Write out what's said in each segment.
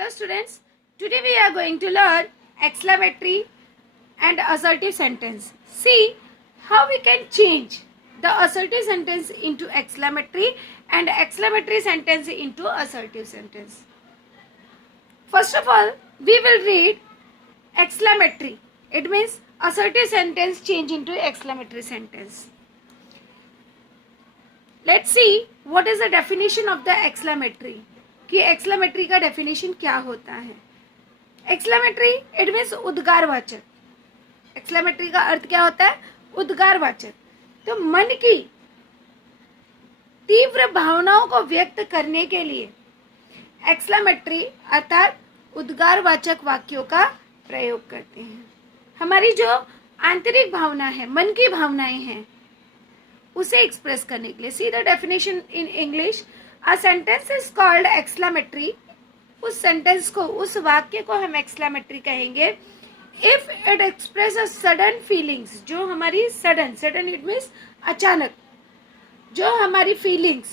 Hello students, today we are going to learn exclamatory and assertive sentence. See how we can change the assertive sentence into exclamatory and exclamatory sentence into assertive sentence. First of all, we will read exclamatory. It means assertive sentence change into exclamatory sentence. Let's see what is the definition of the exclamatory. कि exclamatory का definition क्या होता है. Exclamatory it means उद्गारवाचक. Exclamatory का अर्थ क्या होता है? उद्गारवाचक. तो मन की तीव्र भावनाओं को व्यक्त करने के लिए एक्सक्लेमेटरी अर्थात उद्गारवाचक वाक्यों का प्रयोग करते हैं. हमारी जो आंतरिक भावना है, मन की भावनाएं हैं, उसे एक्सप्रेस करने के लिए. See the definition in English. A sentence is called exclamatory. उस सेंटेंस को, उस वाक्य को हम exclamatory कहेंगे if it expresses sudden feelings. जो हमारी sudden it means अचानक, जो हमारी feelings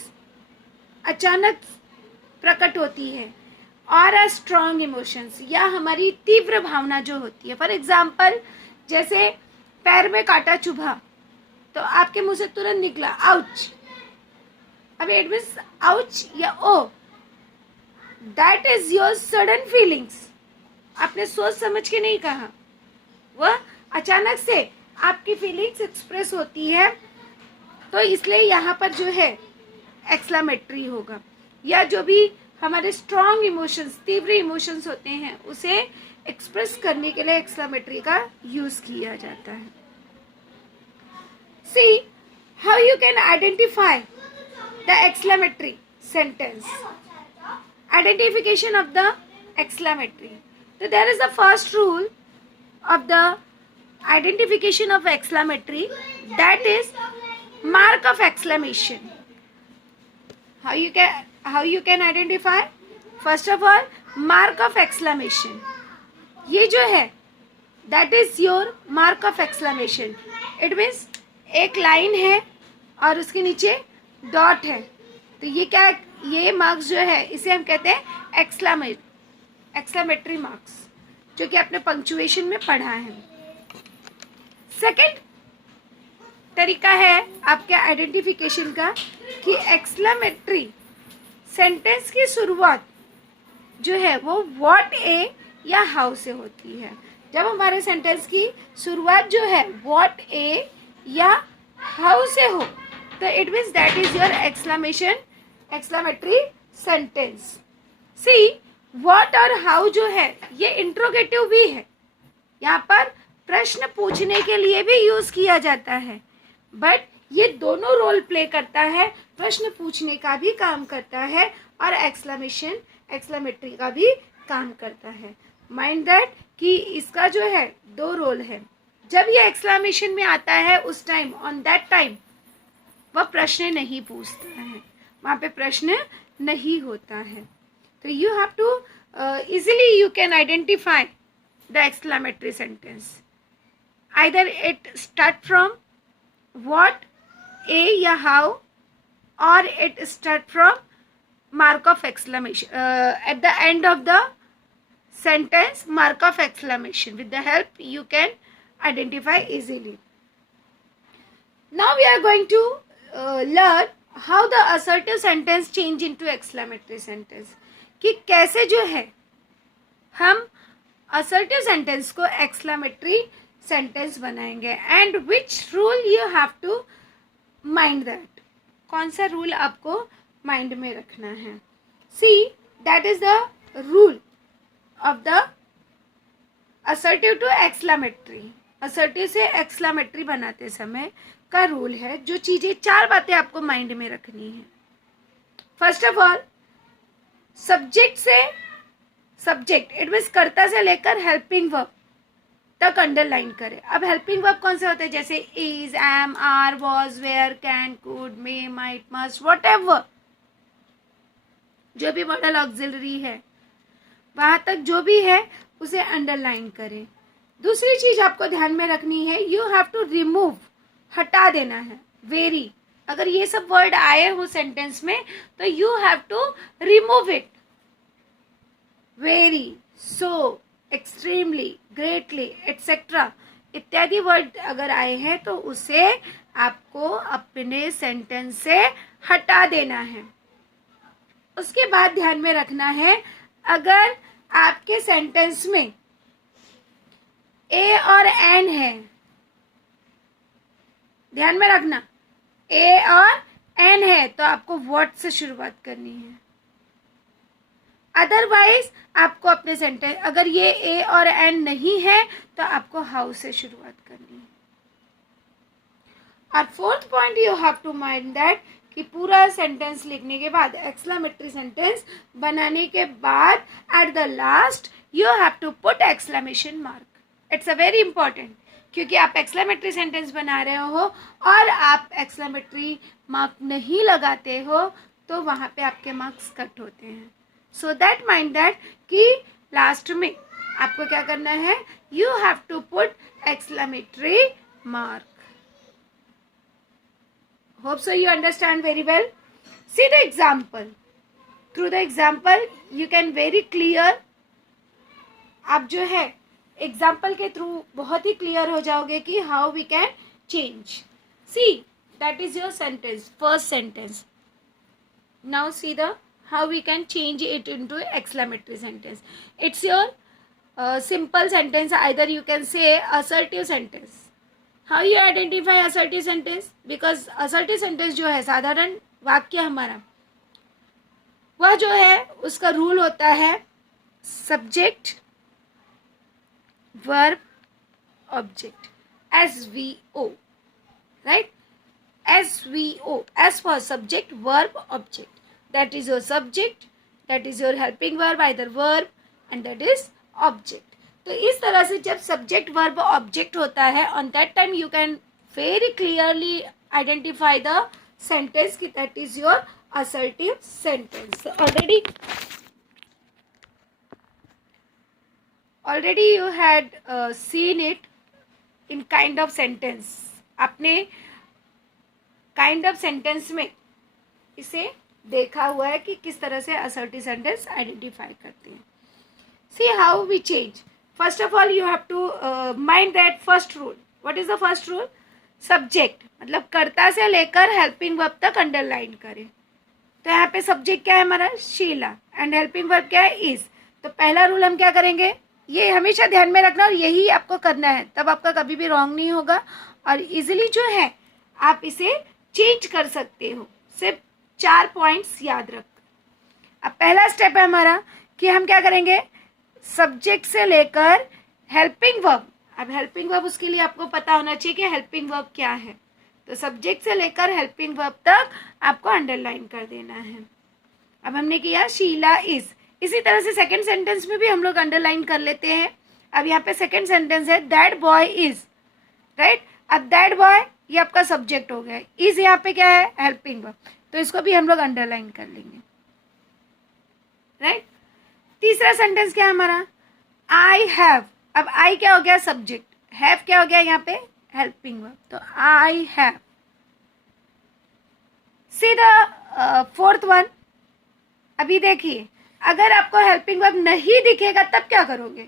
अचानक प्रकट होती है, और a strong emotions या हमारी तीव्र भावना जो होती है. फॉर एग्जाम्पल, जैसे पैर में कांटा चुभा तो आपके मुंह से तुरंत निकला आउच. अब इट मीन्स आउच या oh, that is your sudden feelings. आपने सोच समझ के नहीं कहा, वह अचानक से आपकी फीलिंग्स एक्सप्रेस होती है, तो इसलिए यहाँ पर जो है एक्सक्लेमेटरी होगा. या जो भी हमारे स्ट्रॉन्ग इमोशंस, तीव्र इमोशंस होते हैं, उसे एक्सप्रेस करने के लिए एक्सक्लेमेटरी का यूज किया जाता है. See how you can identify the exclamatory sentence. Identification of the exclamatory. So there is the first rule of the identification of exclamatory, that is mark of exclamation. How you can identify? First of all, mark of exclamation. ये जो है that is your mark of exclamation. It means एक line है और उसके नीचे dot है, तो ये क्या, ये मार्क्स जो है इसे हम कहते हैं एक्सक्लेमेटरी मार्क्स, जो कि आपने पंक्चुएशन में पढ़ा है. सेकंड तरीका है आपके आइडेंटिफिकेशन का कि एक्सक्लेमेटरी सेंटेंस की शुरुआत जो है वो व्हाट ए या हाउ से होती है. जब हमारे सेंटेंस की शुरुआत जो है व्हाट ए या हाउ से हो, तो it means that is your exclamatory sentence. See what और हाउ जो है ये इंट्रोगेटिव भी है. यहाँ पर प्रश्न पूछने के लिए भी यूज किया जाता है, बट ये दोनों रोल प्ले करता है. प्रश्न पूछने का भी काम करता है और एक्सक्लेमेटरी का भी काम करता है. माइंड दैट कि इसका जो है दो रोल है. जब ये एक्सक्लेमेशन में आता है उस टाइम, ऑन दैट टाइम वह प्रश्न नहीं पूछता है, वहाँ पे प्रश्न नहीं होता है. तो you have to easily you can identify the exclamatory sentence. Either it start from what a या हाउ, और it start from mark of exclamation at the end of the sentence, mark of exclamation. With the help you can identify easily. Now we are going to learn how the assertive sentence change into exclamatory sentence. कि कैसे जो है हम assertive sentence को exclamatory sentence बनाएंगे, and which rule you have to mind that. कौन सा rule आपको माइंड में रखना है. See, that is the rule of the assertive to exclamatory. assertive से exclamatory बनाते समय का रूल है. जो चीजें, चार बातें आपको माइंड में रखनी है. फर्स्ट ऑफ ऑल, सब्जेक्ट से, सब्जेक्ट इट मीन्स कर्ता से लेकर हेल्पिंग वर्ब तक अंडरलाइन करें. अब हेल्पिंग वर्ब कौन से होते हैं? जैसे is, am, are, was, were, can, could, may, might, must, whatever. जो भी मॉडल ऑक्सिलरी है वहां तक जो भी है उसे अंडरलाइन करें. दूसरी चीज आपको ध्यान में रखनी है, यू हैव टू रिमूव, हटा देना है. वेरी, अगर ये सब वर्ड आए हो सेंटेंस में तो you have to remove it. Very, so, extremely, greatly, etcetera इत्यादि वर्ड अगर आए हैं तो उसे आपको अपने सेंटेंस से हटा देना है। उसके बाद ध्यान में रखना है, अगर आपके सेंटेंस में ए और एन है, ध्यान में रखना, ए और एन है तो आपको व्हाट से शुरुआत करनी है। अदरवाइज आपको अपने सेंटेंस, अगर ये ए और एन नहीं है तो आपको हाउ से शुरुआत करनी है। और fourth point you have to mind that कि पूरा सेंटेंस लिखने के बाद, एक्सक्लेमेटरी सेंटेंस बनाने के बाद, at the last you have to put exclamation mark. It's a very important, क्योंकि आप एक्सक्लेमेटरी सेंटेंस बना रहे हो और आप एक्सक्लेमेटरी मार्क नहीं लगाते हो तो वहाँ पे आपके मार्क्स कट होते हैं। सो दैट माइंड दैट कि लास्ट में आपको क्या करना है, you have to put exclamatory mark. Hope so you understand very well. See the example. Through the example you can very clear, आप जो है एग्जाम्पल के थ्रू बहुत ही क्लियर हो जाओगे कि how we can change. See that is your sentence, first sentence. Now see the how we can change it into exclamatory sentence. It's your simple sentence, either you can say assertive sentence. How you identify assertive sentence? Because assertive sentence जो है, साधारण वाक्य हमारा, वह जो है उसका rule होता है subject verb object, SVO, right? SVO, as for subject verb object, that is your subject, that is your helping verb, either verb, and that is object. तो इस तरह से जब सब्जेक्ट वर्ब ऑब्जेक्ट होता है, on that time you can very clearly identify the sentence कि that is your assertive sentence. Already you had seen it in kind of sentence. आपने kind of sentence में इसे देखा हुआ है कि किस तरह से असर्टिव सेंटेंस आइडेंटिफाई करते हैं। See how we change. First of all, you have to mind that first rule. What is the first rule? Subject मतलब कर्ता से लेकर हेल्पिंग वर्ब तक अंडरलाइन करें। तो यहाँ पे सब्जेक्ट क्या है हमारा, शीला, एंड हेल्पिंग वर्ब क्या है, इज। तो पहला रूल हम क्या करेंगे, ये हमेशा ध्यान में रखना और यही आपको करना है, तब आपका कभी भी रॉन्ग नहीं होगा और इजिली जो है आप इसे चेंज कर सकते हो। सिर्फ 4 पॉइंट्स याद रख। अब पहला स्टेप है हमारा कि हम क्या करेंगे, सब्जेक्ट से लेकर हेल्पिंग वर्ब। अब हेल्पिंग वर्ब, उसके लिए आपको पता होना चाहिए कि हेल्पिंग वर्ब क्या है। तो सब्जेक्ट से लेकर हेल्पिंग वर्ब तक आपको अंडरलाइन कर देना है। अब हमने किया शीला इज। इसी तरह से सेकंड सेंटेंस में भी हम लोग अंडरलाइन कर लेते हैं। अब यहाँ पे सेकंड सेंटेंस है दैट बॉय इज, राइट। अब दैट बॉय ये आपका सब्जेक्ट हो गया, इज यहाँ पे क्या है, हेल्पिंग वर्ब, तो इसको भी हम लोग अंडरलाइन कर लेंगे, राइट। तीसरा सेंटेंस क्या है हमारा, आई हैव। अब आई क्या हो गया, सब्जेक्ट, हैव क्या हो गया यहाँ पे, हेल्पिंग वर्ब, तो I have. See the fourth one. अभी देखिए, अगर आपको हेल्पिंग वर्ब नहीं दिखेगा तब क्या करोगे,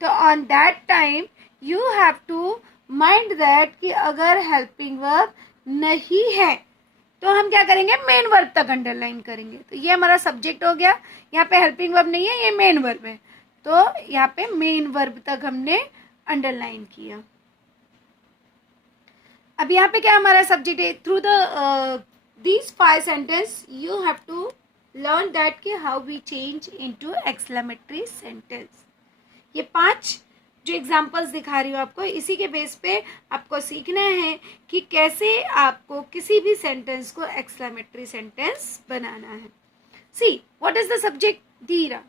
तो on that time you have to mind that कि अगर हेल्पिंग वर्ब नहीं है तो हम क्या करेंगे, मेन वर्ब तक अंडरलाइन करेंगे। तो ये हमारा सब्जेक्ट हो गया, यहाँ पे हेल्पिंग वर्ब नहीं है, ये मेन वर्ब है, तो यहाँ पे मेन वर्ब तक हमने अंडरलाइन किया। अब यहाँ पे क्या हमारा सब्जेक्ट है। Through the these 5 sentence you have to learn that कि how we change into exclamatory sentence. ये 5 जो एग्जाम्पल्स दिखा रही हूँ आपको, इसी के बेस पे आपको सीखना है कि कैसे आपको किसी भी सेंटेंस को एक्सक्लेमेटरी सेंटेंस बनाना है। See what is the subject, Dheera,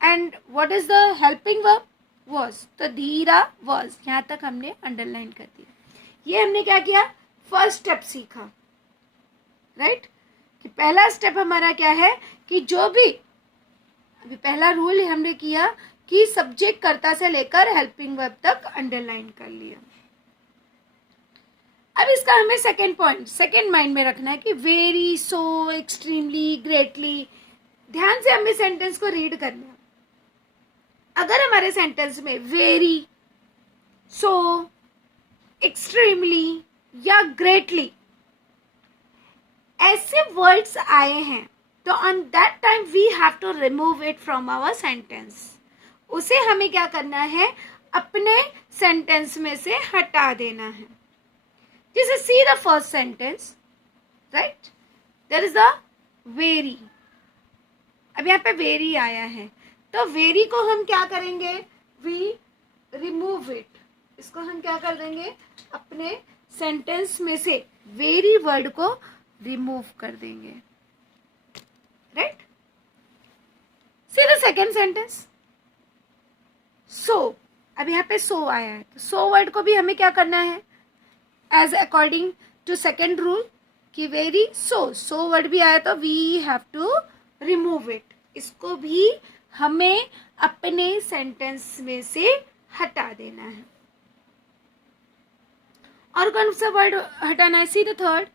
and what is the helping verb, was. तो धीरा वाज, यहाँ तक हमने अंडरलाइन कर दिया। ये हमने क्या किया, फर्स्ट स्टेप सीखा, राइट। कि पहला स्टेप हमारा क्या है कि जो भी अभी पहला रूल हमने किया कि सब्जेक्ट कर्ता से लेकर हेल्पिंग वर्ब तक अंडरलाइन कर लिया। अब इसका हमें सेकंड पॉइंट, सेकंड माइंड में रखना है कि वेरी, सो, एक्सट्रीमली, ग्रेटली, ध्यान से हमें सेंटेंस को रीड करना है। अगर हमारे सेंटेंस में वेरी, सो, एक्सट्रीमली या ग्रेटली ऐसे वर्ड्स आए हैं तो on that time we have to remove it from our sentence. उसे हमें क्या करना है, अपने सेंटेंस में से हटा देना है। जैसे see the first sentence, right, there is the very. अब यहाँ पे वेरी आया है तो वेरी को हम क्या करेंगे, वी रिमूव इट। इसको हम क्या कर देंगे, अपने सेंटेंस में से वेरी वर्ड को रिमूव कर देंगे, right. See the second sentence, so. अब यहाँ पे सो आया है तो सो वर्ड को भी हमें क्या करना है, as according to second rule कि वेरी सो वर्ड भी आया तो we have to remove it. इसको भी हमें अपने सेंटेंस में से हटा देना है। और कौन सा वर्ड हटाना है, see the third,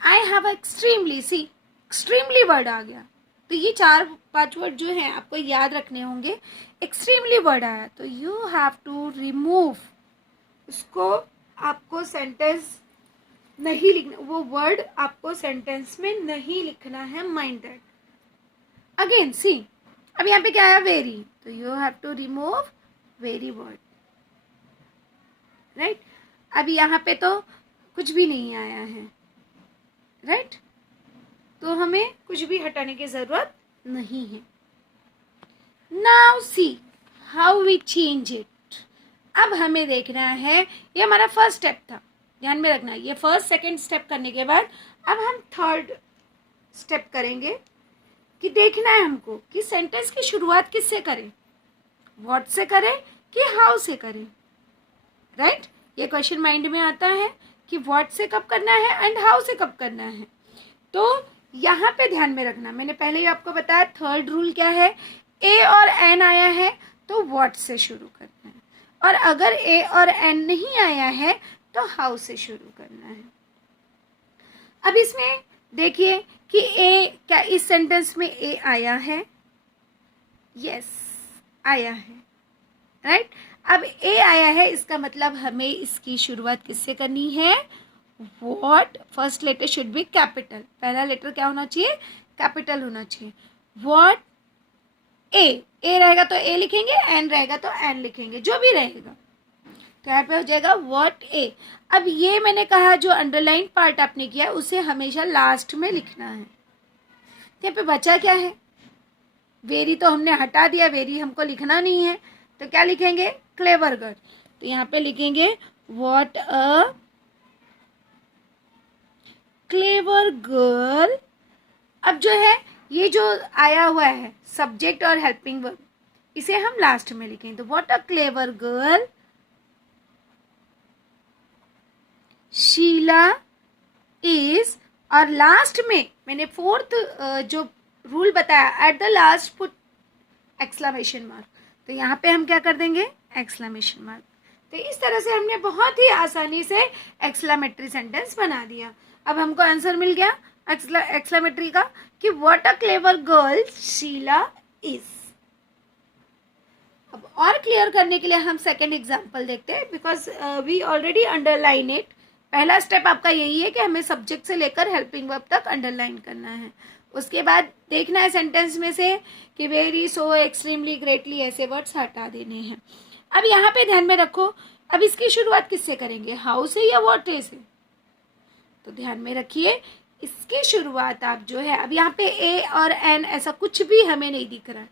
I have extremely. See extremely word आ गया तो ये 4-5 वर्ड जो हैं आपको याद रखने होंगे। एक्सट्रीमली वर्ड आया तो यू हैव टू रिमूव, उसको आपको सेंटेंस नहीं लिखना, वो वर्ड आपको सेंटेंस में नहीं लिखना है, माइंड दैट। अगेन सी, अब यहाँ पे क्या आया, वेरी, तो you have to remove very word, right. अब यहाँ पे तो कुछ भी नहीं आया है, राइट, तो हमें कुछ भी हटाने की जरूरत नहीं है। Now see how we change it. अब हमें देखना है, ये हमारा फर्स्ट स्टेप था, ध्यान में रखना। ये फर्स्ट सेकंड स्टेप करने के बाद अब हम थर्ड स्टेप करेंगे कि देखना है हमको कि सेंटेंस की शुरुआत किससे करें, व्हाट से करें कि हाउ से करें, राइट। ये क्वेश्चन माइंड में आता है कि व्हाट से कब करना है एंड हाउ से कब करना है। तो यहाँ पे ध्यान में रखना, मैंने पहले ही आपको बताया थर्ड रूल क्या है, ए और एन आया है तो व्हाट से शुरू करना है, और अगर ए और एन नहीं आया है तो हाउ से शुरू करना है। अब इसमें देखिए कि ए, क्या इस सेंटेंस में ए आया है, यस आया है, राइट। अब ए आया है, इसका मतलब हमें इसकी शुरुआत किससे करनी है, what, first letter should be capital, पहला लेटर क्या होना चाहिए, कैपिटल होना चाहिए। व्हाट ए रहेगा तो ए लिखेंगे, एन रहेगा तो एन लिखेंगे, जो भी रहेगा। तो यहाँ पे हो जाएगा व्हाट ए। अब ये मैंने कहा जो अंडरलाइन पार्ट आपने किया उसे हमेशा लास्ट में लिखना है। यहाँ पे बचा क्या है, वेरी तो हमने हटा दिया, वेरी हमको लिखना नहीं है, तो क्या लिखेंगे, क्लेवर गर्ल। तो यहाँ पे लिखेंगे व्हाट अ क्लेवर गर्ल। अब जो है ये जो आया हुआ है सब्जेक्ट और हेल्पिंग वर्ब, इसे हम लास्ट में लिखेंगे। तो what a clever girl Sheela is, और लास्ट में मैंने फोर्थ जो रूल बताया, at the last put exclamation mark. तो यहाँ पे हम क्या कर देंगे, एक्सक्लेमेशन मार्क। तो इस तरह से हमने बहुत ही आसानी से एक्सक्लेमेटरी सेंटेंस बना दिया। अब हमको आंसर मिल गया एक्सक्लेमेटरी का कि what a clever girl Sheela is. अब और क्लियर करने के लिए हम सेकेंड एग्जाम्पल देखते हैं, because we already underline it. पहला स्टेप आपका यही है कि हमें सब्जेक्ट से लेकर हेल्पिंग वर्ब तक अंडरलाइन करना है। उसके बाद देखना है सेंटेंस में से कि वेरी, सो, एक्सट्रीमली, ग्रेटली ऐसे वर्ड्स हटा देने हैं। अब यहाँ पे ध्यान में रखो, अब इसकी शुरुआत किससे करेंगे, हाउ से या व्हाट से। तो ध्यान में रखिए इसकी शुरुआत आप जो है, अब यहाँ पे ए और एन ऐसा कुछ भी हमें नहीं दिख रहा है।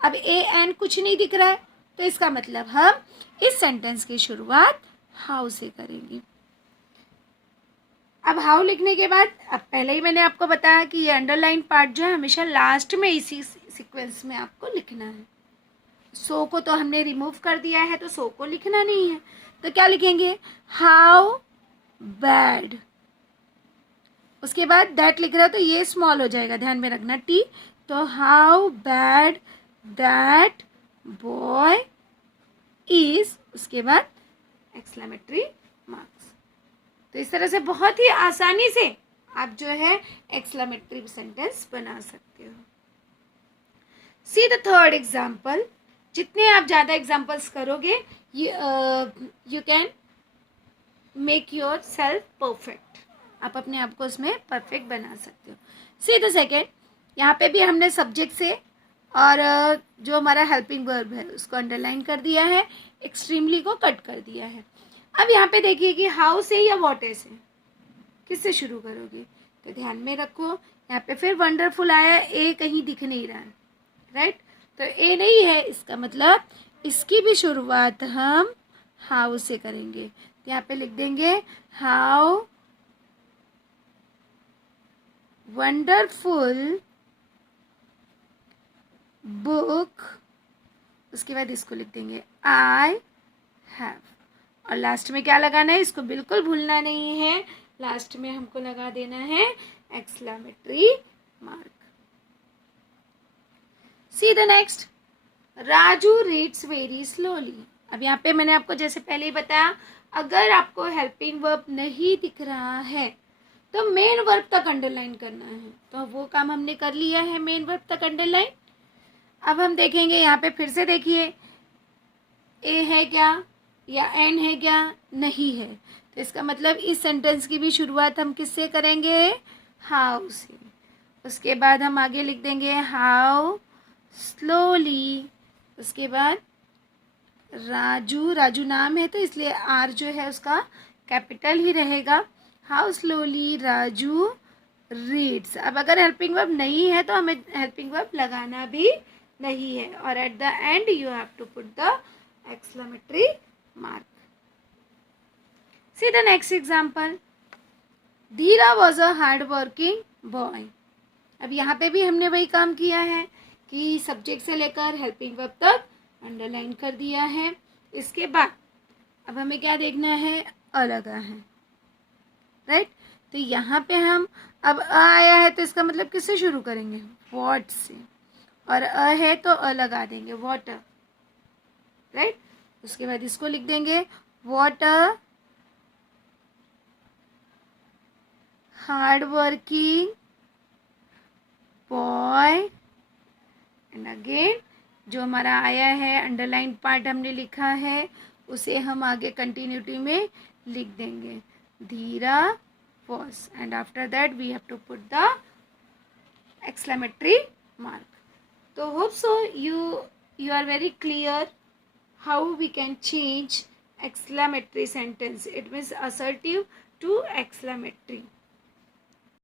अब ए एन कुछ नहीं दिख रहा है तो इसका मतलब हम इस सेंटेंस की शुरुआत हाउ से करेंगे। अब हाउ लिखने के बाद, अब पहले ही मैंने आपको बताया कि ये अंडरलाइन पार्ट जो है हमेशा लास्ट में इसी सीक्वेंस में आपको लिखना है। सो को तो हमने रिमूव कर दिया है तो सो को लिखना नहीं है, तो क्या लिखेंगे, हाउ बैड। उसके बाद दैट लिख रहा है तो ये स्मॉल हो जाएगा, ध्यान में रखना टी। तो how bad that boy is, उसके बाद एक्सक्लेमेटरी मार्क्स। तो इस तरह से बहुत ही आसानी से आप जो है एक्सक्लेमेटरी सेंटेंस बना सकते हो। सी द थर्ड एग्जाम्पल. जितने आप ज़्यादा एग्जाम्पल्स करोगे you can make your self perfect. आप अपने आप को उसमें परफेक्ट बना सकते हो. सी द सेकेंड. यहाँ पे भी हमने सब्जेक्ट से और जो हमारा हेल्पिंग वर्ब है उसको अंडरलाइन कर दिया है, एक्सट्रीमली को कट कर दिया है. अब यहाँ पे देखिए कि हाउ से या वॉट से किससे शुरू करोगे. तो ध्यान में रखो यहाँ पे फिर वंडरफुल आया, ए कहीं दिख नहीं रहा है, राइट. तो ए नहीं है, इसका मतलब इसकी भी शुरुआत हम हाउ से करेंगे. तो यहाँ पे लिख देंगे हाउ वंडरफुल बुक. उसके बाद इसको लिख देंगे आई हैव. और लास्ट में क्या लगाना है, इसको बिल्कुल भूलना नहीं है. लास्ट में हमको लगा देना है exclamatory mark. See the next. Raju reads very slowly. अब यहाँ पे मैंने आपको जैसे पहले ही बताया, अगर आपको हेल्पिंग वर्ब नहीं दिख रहा है तो मेन वर्ब तक अंडरलाइन करना है. तो वो काम हमने कर लिया है, मेन वर्ब तक अंडरलाइन. अब हम देखेंगे यहाँ पे फिर से देखिए, ए है क्या या एन है क्या, नहीं है. तो इसका मतलब इस सेंटेंस की भी शुरुआत हम किससे करेंगे, हाउ से. उसके बाद हम आगे लिख देंगे हाउ स्लोली. उसके बाद राजू, राजू नाम है तो इसलिए आर जो है उसका कैपिटल ही रहेगा. How slowly Raju reads. अब अगर हेल्पिंग वर्ब नहीं है तो हमें हेल्पिंग वर्ब लगाना भी नहीं है. और at the end you have to put the exclamatory mark. See the next example. Dheera was a hard working boy. अब यहाँ पे भी हमने वही काम किया है कि सब्जेक्ट से लेकर हेल्पिंग वर्ब तक अंडरलाइन कर दिया है. इसके बाद अब हमें क्या देखना है, अ लगा है, राइट. तो यहाँ पे हम अब अ आया है तो इसका मतलब किससे शुरू करेंगे, वॉट से. और अ है तो अ लगा देंगे, वाटर, राइट. उसके बाद इसको लिख देंगे water hard working boy. And again जो हमारा आया है अंडरलाइन पार्ट हमने लिखा है उसे हम आगे कंटिन्यूटी में लिख देंगे, Dhira was. And after that we have to put the exclamatory mark. So hope so you are very clear how we can change exclamatory sentence. It means assertive to exclamatory.